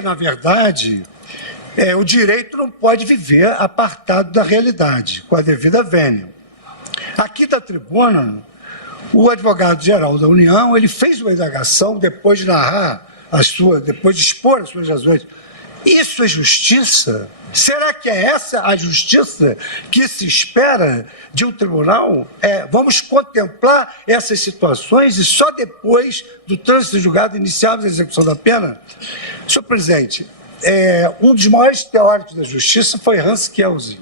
porque, na verdade, o direito não pode viver apartado da realidade, com a devida vênia. Aqui da tribuna, o advogado-geral da União, ele fez uma indagação depois de narrar depois de expor as suas razões. Isso é justiça? Será que é essa a justiça que se espera de um tribunal? Vamos contemplar essas situações e só depois do trânsito julgado iniciarmos a execução da pena? Senhor presidente, um dos maiores teóricos da justiça foi Hans Kelsen.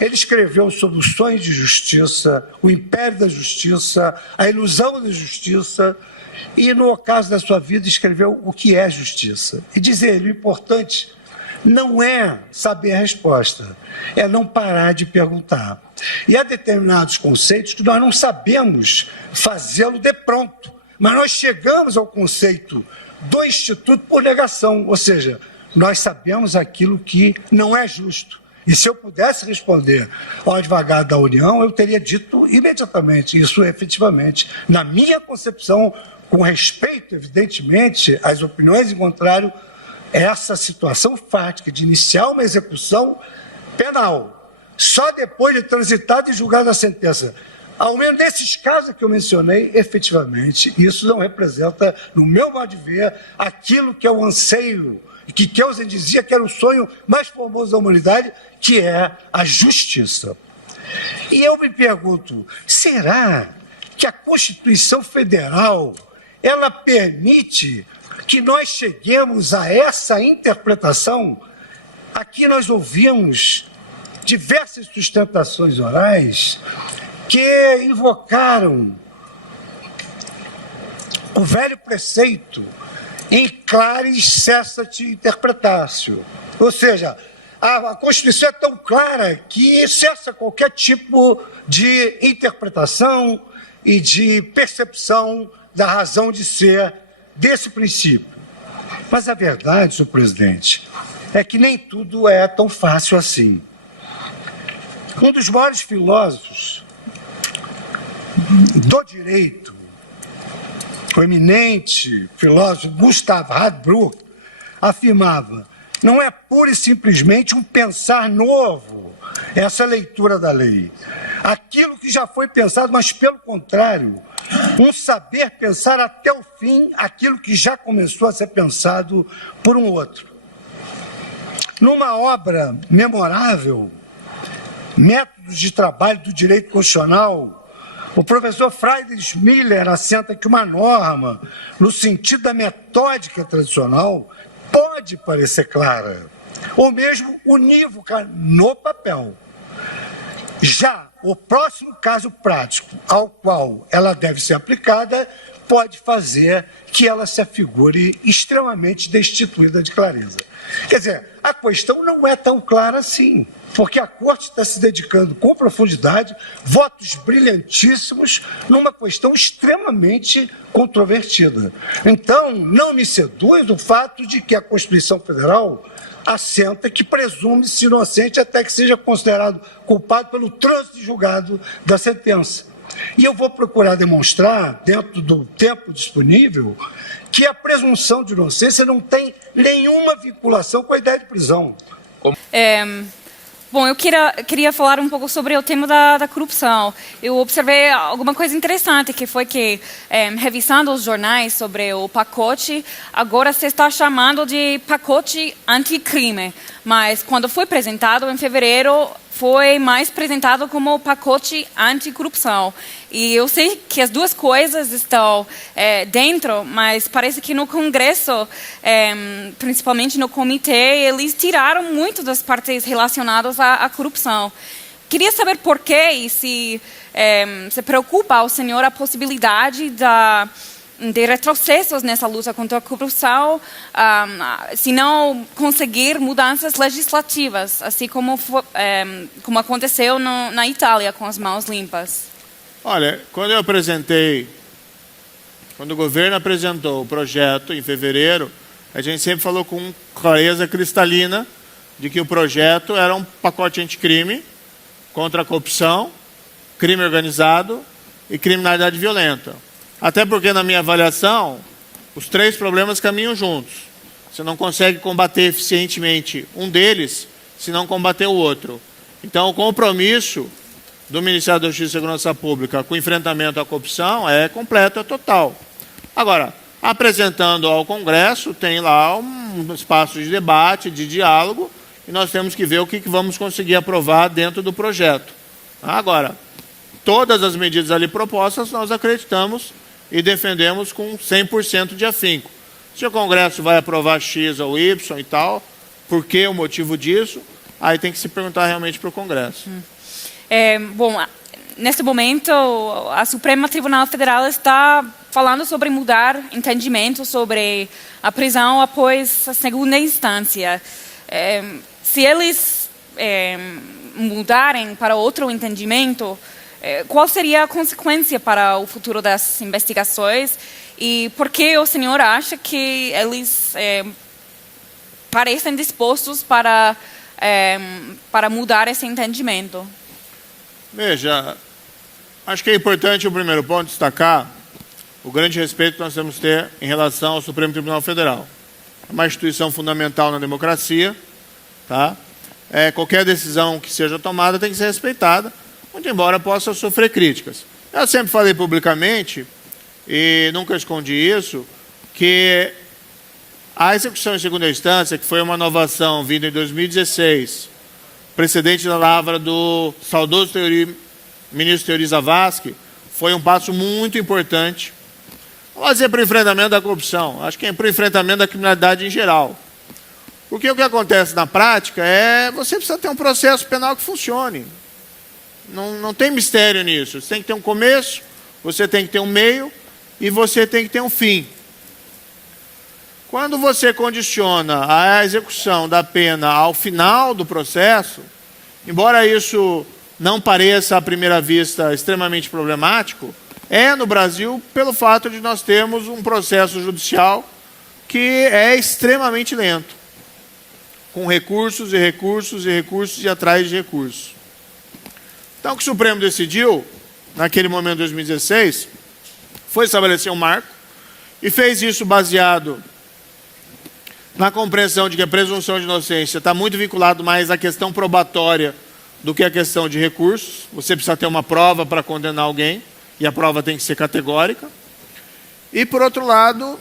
Ele escreveu sobre o sonho de justiça, o império da justiça, a ilusão da justiça, e no ocaso da sua vida escreveu o que é justiça. E diz ele, o importante não é saber a resposta, é não parar de perguntar. E há determinados conceitos que nós não sabemos fazê-lo de pronto, mas nós chegamos ao conceito do instituto por negação, ou seja, nós sabemos aquilo que não é justo. E se eu pudesse responder ao advogado da União, eu teria dito imediatamente, isso efetivamente, na minha concepção, com respeito, evidentemente, às opiniões em contrário, essa situação fática de iniciar uma execução penal, só depois de transitada e julgada a sentença. Ao menos nesses casos que eu mencionei, efetivamente, isso não representa, no meu modo de ver, aquilo que é o anseio, que Kelsen dizia que era o sonho mais formoso da humanidade, que é a justiça. E eu me pergunto, será que a Constituição Federal, ela permite que nós cheguemos a essa interpretação? Aqui nós ouvimos diversas sustentações orais que invocaram o velho preceito in claris cessat interpretatio. Ou seja, a Constituição é tão clara que cessa qualquer tipo de interpretação e de percepção da razão de ser desse princípio. Mas a verdade, senhor presidente, é que nem tudo é tão fácil assim. Um dos maiores filósofos do direito, o eminente filósofo Gustav Radbruch, afirmava: não é pura e simplesmente um pensar novo essa leitura da lei, aquilo que já foi pensado, mas pelo contrário, um saber pensar até o fim aquilo que já começou a ser pensado por um outro. Numa obra memorável, Métodos de Trabalho do Direito Constitucional, o professor Friedrich Miller assenta que uma norma, no sentido da metódica tradicional, pode parecer clara, ou mesmo unívoca no papel. Já o próximo caso prático ao qual ela deve ser aplicada pode fazer que ela se afigure extremamente destituída de clareza. Quer dizer, a questão não é tão clara assim, porque a Corte está se dedicando com profundidade, votos brilhantíssimos, numa questão extremamente controvertida. Então, não me seduz o fato de que a Constituição Federal assenta que presume-se inocente até que seja considerado culpado pelo trânsito julgado da sentença. E eu vou procurar demonstrar, dentro do tempo disponível, que a presunção de inocência não tem nenhuma vinculação com a ideia de prisão. Bom, eu queria falar um pouco sobre o tema da corrupção. Eu observei alguma coisa interessante, que foi que, revisando os jornais sobre o pacote, agora se está chamando de pacote anticrime. Mas, quando foi apresentado em fevereiro, foi mais apresentado como pacote anticorrupção. E eu sei que as duas coisas estão dentro, mas parece que no Congresso, principalmente no comitê, eles tiraram muito das partes relacionadas à corrupção. Queria saber por quê e se preocupa ao senhor a possibilidade de retrocessos nessa luta contra a corrupção, se não conseguir mudanças legislativas, assim como aconteceu na Itália com as mãos limpas. Olha, quando o governo apresentou o projeto em fevereiro, a gente sempre falou com clareza cristalina de que o projeto era um pacote anticrime contra a corrupção, crime organizado e criminalidade violenta. Até porque, na minha avaliação, os três problemas caminham juntos. Você não consegue combater eficientemente um deles se não combater o outro. Então, o compromisso do Ministério da Justiça e Segurança Pública com o enfrentamento à corrupção é completo, é total. Agora, apresentando ao Congresso, tem lá um espaço de debate, de diálogo, e nós temos que ver o que vamos conseguir aprovar dentro do projeto. Agora, todas as medidas ali propostas, nós acreditamos e defendemos com 100% de afinco. Se o Congresso vai aprovar X ou Y e tal, por que o motivo disso? Aí tem que se perguntar realmente para o Congresso. Bom, nesse momento, a Suprema Tribunal Federal está falando sobre mudar entendimento sobre a prisão após a segunda instância. Se eles mudarem para outro entendimento, qual seria a consequência para o futuro das investigações? E por que o senhor acha que eles parecem dispostos para mudar esse entendimento? Veja, acho que é importante o primeiro ponto destacar o grande respeito que nós temos que ter em relação ao Supremo Tribunal Federal. É uma instituição fundamental na democracia, tá? Qualquer decisão que seja tomada tem que ser respeitada, muito embora possa sofrer críticas. Eu sempre falei publicamente, e nunca escondi isso, que a execução em segunda instância, que foi uma inovação vinda em 2016, precedente da lavra do saudoso ministro Teori Zavascki, foi um passo muito importante, vamos dizer, para o enfrentamento da corrupção, acho que é para o enfrentamento da criminalidade em geral. Porque o que acontece na prática você precisa ter um processo penal que funcione. Não tem mistério nisso. Você tem que ter um começo, você tem que ter um meio e você tem que ter um fim. Quando você condiciona a execução da pena ao final do processo, embora isso não pareça à primeira vista extremamente problemático, no Brasil pelo fato de nós termos um processo judicial que é extremamente lento, com recursos e recursos e recursos e atrás de recursos. Então o que o Supremo decidiu, naquele momento de 2016, foi estabelecer um marco e fez isso baseado na compreensão de que a presunção de inocência está muito vinculado mais à questão probatória do que à questão de recursos. Você precisa ter uma prova para condenar alguém, e a prova tem que ser categórica. E, por outro lado,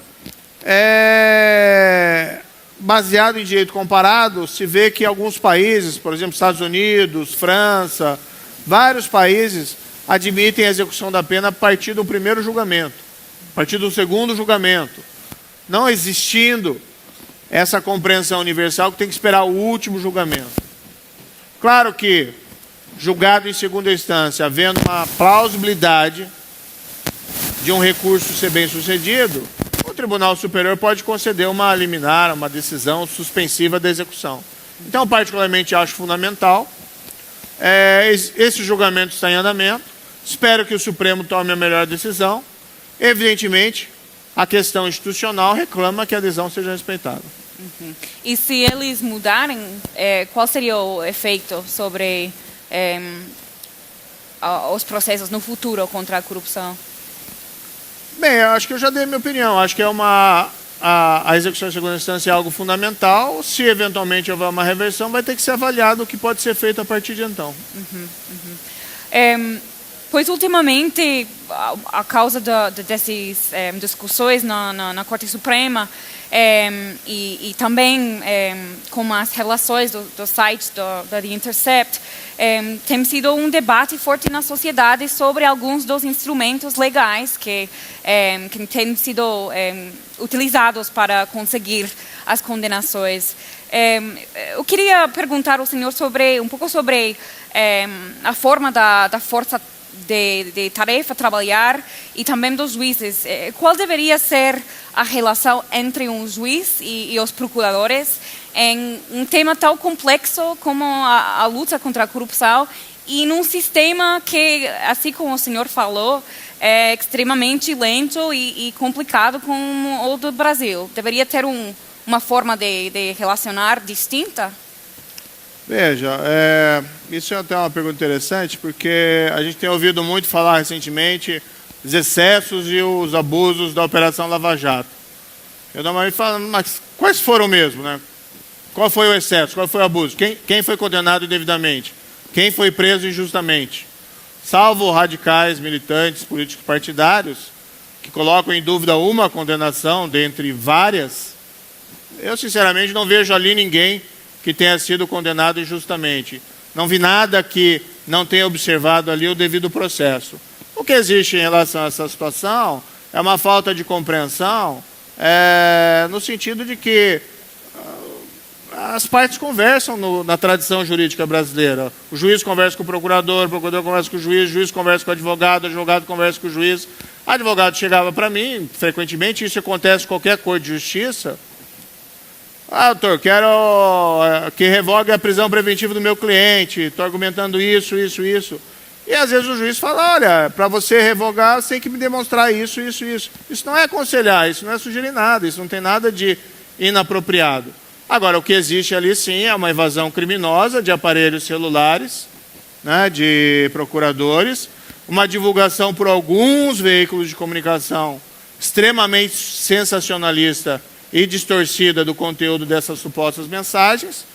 baseado em direito comparado, se vê que alguns países, por exemplo, Estados Unidos, França, vários países admitem a execução da pena a partir do primeiro julgamento, a partir do segundo julgamento, não existindo essa compreensão universal que tem que esperar o último julgamento. Claro que, julgado em segunda instância, havendo uma plausibilidade de um recurso ser bem sucedido, o Tribunal Superior pode conceder uma liminar, uma decisão suspensiva da execução. Então, particularmente, acho fundamental. Esse julgamento está em andamento. Espero que o Supremo tome a melhor decisão. Evidentemente, a questão institucional reclama que a adesão seja respeitada. Uhum. E se eles mudarem, qual seria o efeito sobre os processos no futuro contra a corrupção? Bem, eu acho que eu já dei a minha opinião. Acho que a execução em segunda instância é algo fundamental. Se eventualmente houver uma reversão, vai ter que ser avaliado o que pode ser feito a partir de então. Pois, ultimamente, a causa dessas discussões na Corte Suprema e também com as relações do site da The Intercept, tem sido um debate forte na sociedade sobre alguns dos instrumentos legais que têm sido utilizados para conseguir as condenações. Eu queria perguntar ao senhor um pouco sobre a forma da força de tarefa trabalhar e também dos juízes. Qual deveria ser a relação entre um juiz e os procuradores em um tema tão complexo como a luta contra a corrupção e num sistema que, assim como o senhor falou, é extremamente lento e complicado como o do Brasil? Deveria ter uma forma de relacionar distinta? Veja, isso é até uma pergunta interessante, porque a gente tem ouvido muito falar recentemente dos excessos e os abusos da Operação Lava Jato. Eu normalmente falo, mas quais foram mesmo, né? Qual foi o excesso? Qual foi o abuso? Quem foi condenado indevidamente? Quem foi preso injustamente? Salvo radicais, militantes, políticos partidários, que colocam em dúvida uma condenação dentre várias, eu sinceramente não vejo ali ninguém que tenha sido condenado injustamente. Não vi nada que não tenha observado ali o devido processo. O que existe em relação a essa situação é uma falta de compreensão, no sentido de que as partes conversam na tradição jurídica brasileira. O juiz conversa com o procurador conversa com o juiz conversa com o advogado conversa com o juiz. O advogado chegava para mim, frequentemente, isso acontece em qualquer corte de justiça. Doutor, quero que revogue a prisão preventiva do meu cliente, estou argumentando isso. E às vezes o juiz fala, olha, para você revogar, você tem que me demonstrar isso. Isso não é aconselhar, isso não é sugerir nada, isso não tem nada de inapropriado. Agora, o que existe ali, sim, é uma evasão criminosa de aparelhos celulares, né, de procuradores, uma divulgação por alguns veículos de comunicação extremamente sensacionalista e distorcida do conteúdo dessas supostas mensagens,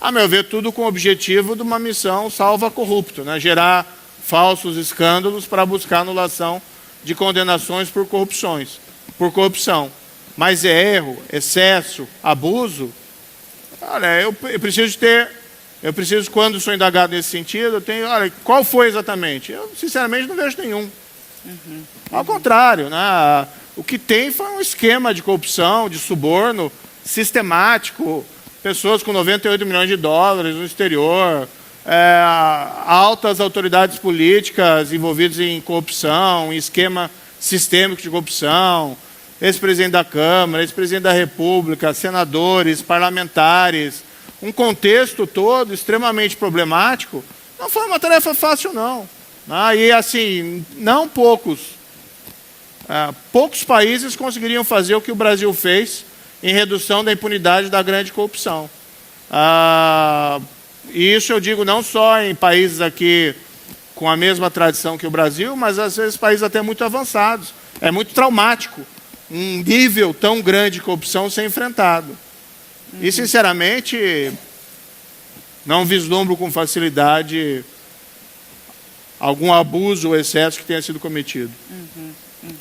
a meu ver, tudo com o objetivo de uma missão salva-corrupto, né, gerar falsos escândalos para buscar anulação de condenações por corrupção. Mas é erro, excesso, abuso. Olha, eu preciso, quando sou indagado nesse sentido, olha, qual foi exatamente? Eu, sinceramente, não vejo nenhum. Ao contrário, né? O que tem foi um esquema de corrupção, de suborno sistemático, pessoas com 98 milhões de dólares no exterior, altas autoridades políticas envolvidas em corrupção, em esquema sistêmico de corrupção, ex-presidente da Câmara, ex-presidente da República, senadores, parlamentares, um contexto todo extremamente problemático. Não foi uma tarefa fácil, não. E, assim, não poucos países conseguiriam fazer o que o Brasil fez em redução da impunidade da grande corrupção. E isso eu digo não só em países aqui com a mesma tradição que o Brasil, mas às vezes países até muito avançados. É muito traumático um nível tão grande de corrupção ser enfrentado. E, sinceramente, não vislumbro com facilidade algum abuso ou excesso que tenha sido cometido.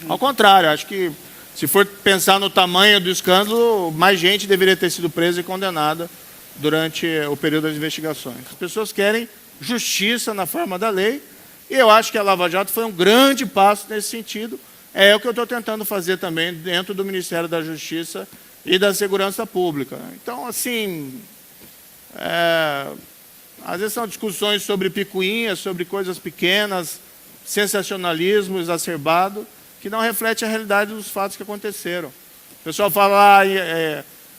Ao contrário, acho que, se for pensar no tamanho do escândalo, mais gente deveria ter sido presa e condenada durante o período das investigações. As pessoas querem justiça na forma da lei, e eu acho que a Lava Jato foi um grande passo nesse sentido. É o que eu estou tentando fazer também dentro do Ministério da Justiça e da Segurança Pública. Então, assim, às vezes são discussões sobre picuinhas, sobre coisas pequenas, sensacionalismo exacerbado, que não reflete a realidade dos fatos que aconteceram. O pessoal fala,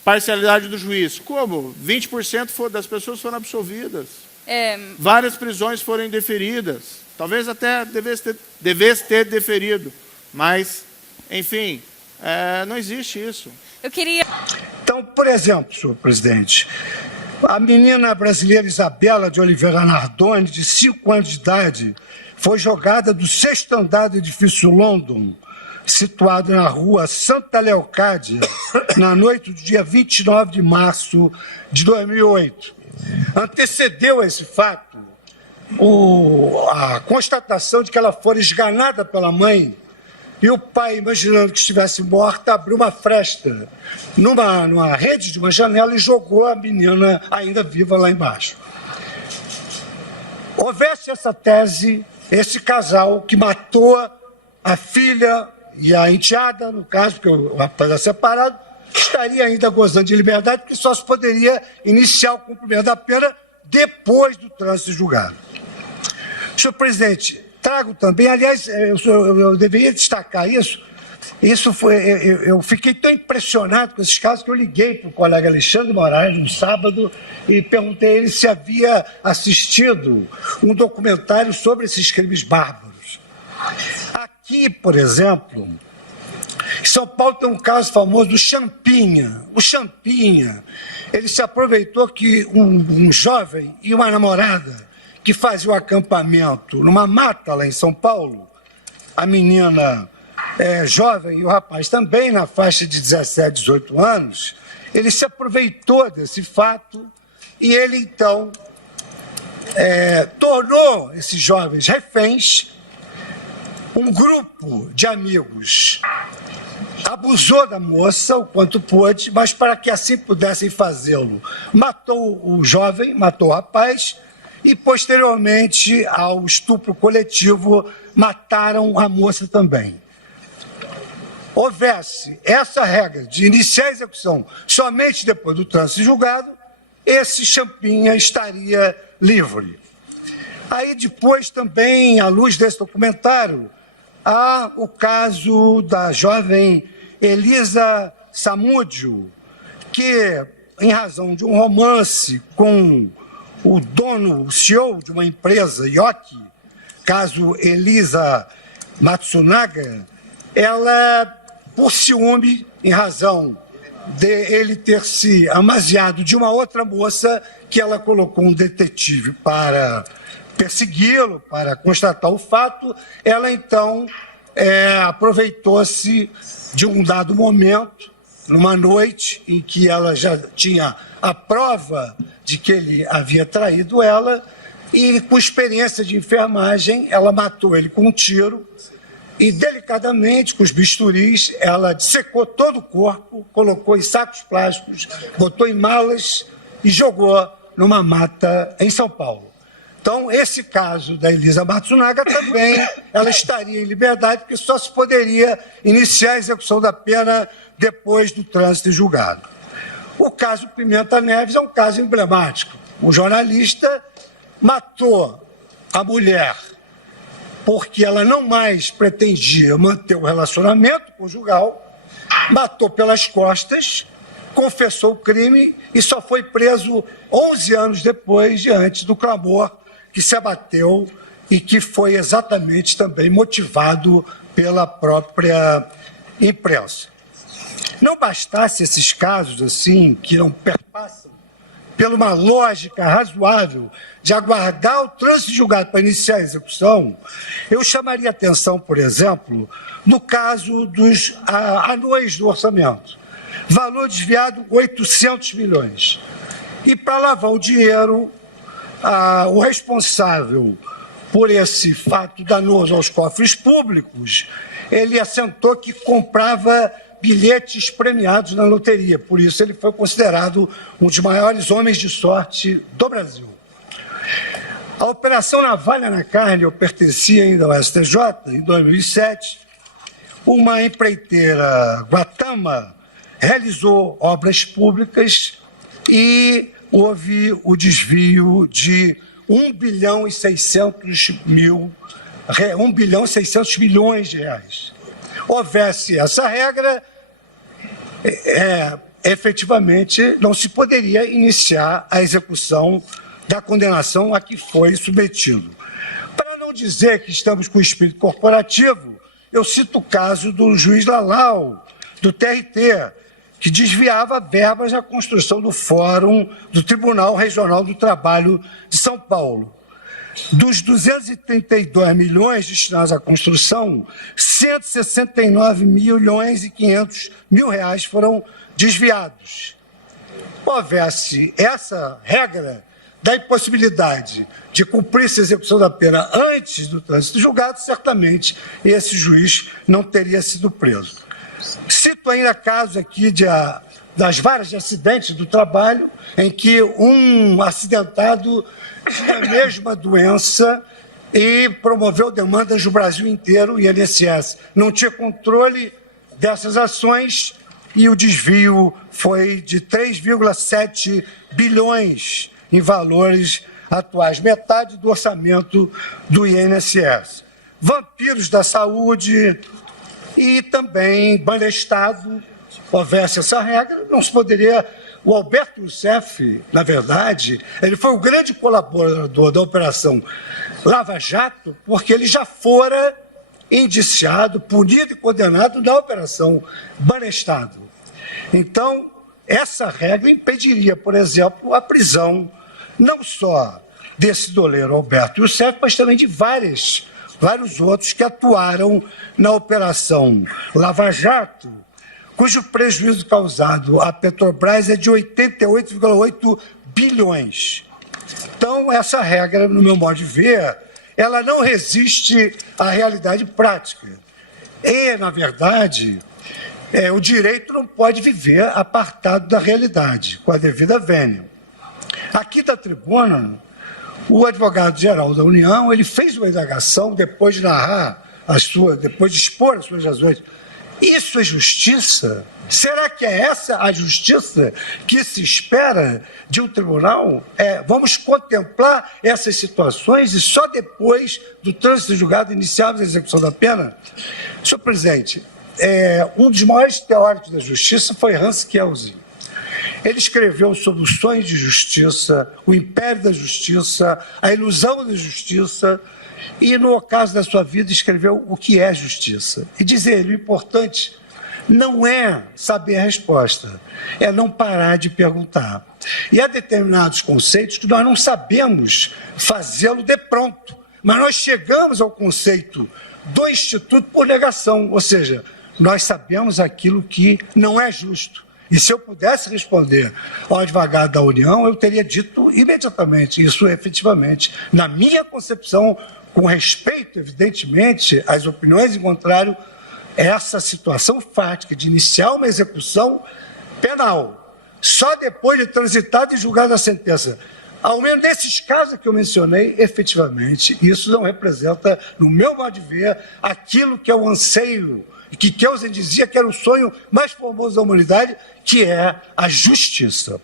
parcialidade do juiz. Como? 20% das pessoas foram absolvidas. Várias prisões foram indeferidas. Talvez até devesse ter deferido. Mas, enfim, não existe isso. Eu queria... Então, por exemplo, senhor presidente, a menina brasileira Isabela de Oliveira Nardoni, de 5 anos de idade, foi jogada do 6º andar do edifício London, situado na rua Santa Leocádia, na noite do dia 29 de março de 2008. Antecedeu esse fato a constatação de que ela fora esganada pela mãe, e o pai, imaginando que estivesse morta, abriu uma fresta numa rede de uma janela e jogou a menina ainda viva lá embaixo. Houvesse essa tese, esse casal que matou a filha e a enteada, no caso, porque o rapaz era separado, estaria ainda gozando de liberdade, porque só se poderia iniciar o cumprimento da pena depois do trânsito julgado. Senhor presidente, trago também, aliás, eu deveria destacar isso. Eu fiquei tão impressionado com esses casos que eu liguei para o colega Alexandre Moraes no sábado e perguntei a ele se havia assistido um documentário sobre esses crimes bárbaros. Aqui, por exemplo, em São Paulo tem um caso famoso do Champinha. O Champinha, ele se aproveitou que um jovem e uma namorada que fazia o acampamento numa mata lá em São Paulo, a menina jovem, e o rapaz também, na faixa de 17, 18 anos, ele se aproveitou desse fato e ele, então, tornou esses jovens reféns. Um grupo de amigos abusou da moça o quanto pôde, mas para que assim pudessem fazê-lo, matou o jovem, matou o rapaz, e posteriormente ao estupro coletivo, mataram a moça também. Houvesse essa regra de iniciar a execução somente depois do trânsito julgado, esse Champinha estaria livre. Aí depois também, à luz desse documentário, há o caso da jovem Elisa Samúdio, que, em razão de um romance com o dono, o CEO de uma empresa, Yoki, caso Elisa Matsunaga, ela, por ciúme, em razão de ele ter se amaziado de uma outra moça, que ela colocou um detetive para persegui-lo, para constatar o fato, ela então aproveitou-se de um dado momento, numa noite em que ela já tinha a prova de que ele havia traído ela, e com experiência de enfermagem, ela matou ele com um tiro e, delicadamente, com os bisturis, ela dissecou todo o corpo, colocou em sacos plásticos, botou em malas e jogou numa mata em São Paulo. Então, esse caso da Elisa Matsunaga também, ela estaria em liberdade, porque só se poderia iniciar a execução da pena depois do trânsito julgado. O caso Pimenta Neves é um caso emblemático. O jornalista matou a mulher porque ela não mais pretendia manter o relacionamento conjugal, matou pelas costas, confessou o crime e só foi preso 11 anos depois, diante do clamor que se abateu e que foi exatamente também motivado pela própria imprensa. Não bastasse esses casos assim, que não perpassam por uma lógica razoável de aguardar o trânsito julgado para iniciar a execução, eu chamaria atenção, por exemplo, no caso dos anões do orçamento. Valor desviado, 800 milhões. E para lavar o dinheiro, o responsável por esse fato danoso aos cofres públicos, ele assentou que comprava bilhetes premiados na loteria. Por isso, ele foi considerado um dos maiores homens de sorte do Brasil. A Operação Navalha na Carne, eu pertencia ainda ao STJ, em 2007, uma empreiteira Guatama realizou obras públicas e houve o desvio de 1 bilhão e 600 milhões de reais. Houvesse essa regra, efetivamente não se poderia iniciar a execução da condenação a que foi submetido. Para não dizer que estamos com espírito corporativo, eu cito o caso do juiz Lalau, do TRT, que desviava verbas na construção do Fórum do Tribunal Regional do Trabalho de São Paulo. Dos 232 milhões destinados à construção, 169 milhões e 500 mil reais foram desviados. Houvesse essa regra da impossibilidade de cumprir-se a execução da pena antes do trânsito julgado, certamente esse juiz não teria sido preso. Cito ainda casos aqui das várias de acidentes do trabalho, em que um acidentado tinha a mesma doença e promoveu demandas do Brasil inteiro, e o INSS não tinha controle dessas ações e o desvio foi de 3,7 bilhões em valores atuais, metade do orçamento do INSS. Vampiros da saúde e também Banestado. Houvesse essa regra, não se poderia. O Alberto Youssef, na verdade, ele foi o grande colaborador da Operação Lava Jato, porque ele já fora indiciado, punido e condenado na Operação Banestado. Então, essa regra impediria, por exemplo, a prisão não só desse doleiro Alberto Youssef, mas também de várias vários outros que atuaram na Operação Lava Jato, cujo prejuízo causado à Petrobras é de 88,8 bilhões. Então, essa regra, no meu modo de ver, ela não resiste à realidade prática. E, na verdade, o direito não pode viver apartado da realidade, com a devida vênia. Aqui da tribuna, o advogado-geral da União, ele fez uma indagação depois de depois de expor as suas razões. Isso é justiça? Será que é essa a justiça que se espera de um tribunal? Vamos contemplar essas situações e só depois do trânsito julgado iniciarmos a execução da pena? Senhor presidente, um dos maiores teóricos da justiça foi Hans Kelsen. Ele escreveu sobre o sonho de justiça, o império da justiça, a ilusão da justiça, e no ocaso da sua vida escreveu o que é justiça. E diz ele, o importante não é saber a resposta, é não parar de perguntar. E há determinados conceitos que nós não sabemos fazê-lo de pronto, mas nós chegamos ao conceito do Instituto por negação, ou seja, nós sabemos aquilo que não é justo. E se eu pudesse responder ao advogado da União, eu teria dito imediatamente, isso efetivamente, na minha concepção, com respeito, evidentemente, às opiniões em contrário, essa situação fática de iniciar uma execução penal, só depois de transitada e julgada a sentença. Ao menos nesses casos que eu mencionei, efetivamente, isso não representa, no meu modo de ver, aquilo que é o anseio, que Kelsen dizia que era o sonho mais formoso da humanidade, que é a justiça.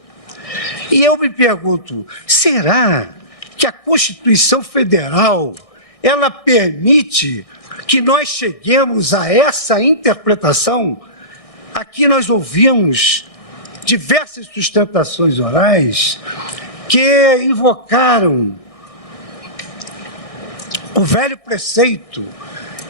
E eu me pergunto, será que a Constituição Federal, ela permite que nós cheguemos a essa interpretação? Aqui nós ouvimos diversas sustentações orais que invocaram o velho preceito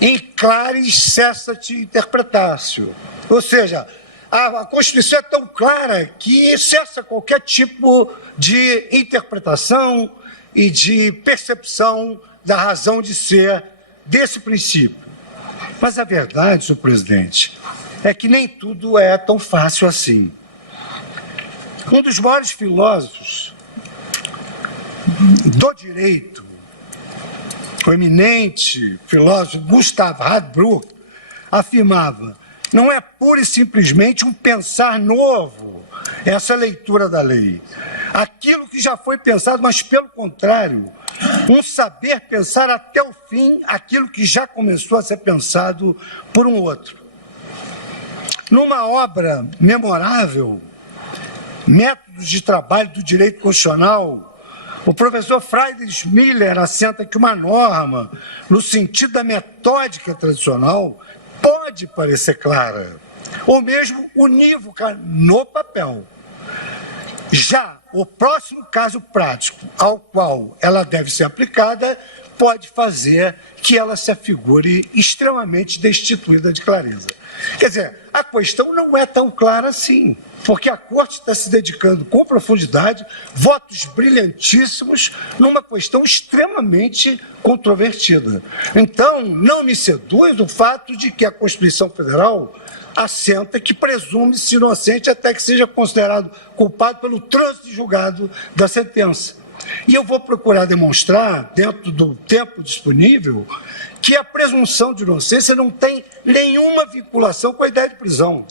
in claris cessat interpretatio. Ou seja, a Constituição é tão clara que cessa qualquer tipo de interpretação e de percepção da razão de ser desse princípio. Mas a verdade, senhor presidente, é que nem tudo é tão fácil assim. Um dos maiores filósofos do direito, o eminente filósofo Gustav Radbruch, afirmava: não é pura e simplesmente um pensar novo essa leitura da lei, aquilo que já foi pensado, mas pelo contrário, um saber pensar até o fim aquilo que já começou a ser pensado por um outro. Numa obra memorável, Métodos de Trabalho do Direito Constitucional, o professor Friedrich Miller assenta que uma norma, no sentido da metódica tradicional, pode parecer clara, ou mesmo unívoca no papel. Já o próximo caso prático ao qual ela deve ser aplicada pode fazer que ela se afigure extremamente destituída de clareza. Quer dizer, a questão não é tão clara assim, porque a Corte está se dedicando com profundidade, votos brilhantíssimos, numa questão extremamente controvertida. Então, não me seduz o fato de que a Constituição Federal assenta que presume-se inocente até que seja considerado culpado pelo trânsito julgado da sentença. E eu vou procurar demonstrar, dentro do tempo disponível, que a presunção de inocência não tem nenhuma vinculação com a ideia de prisão.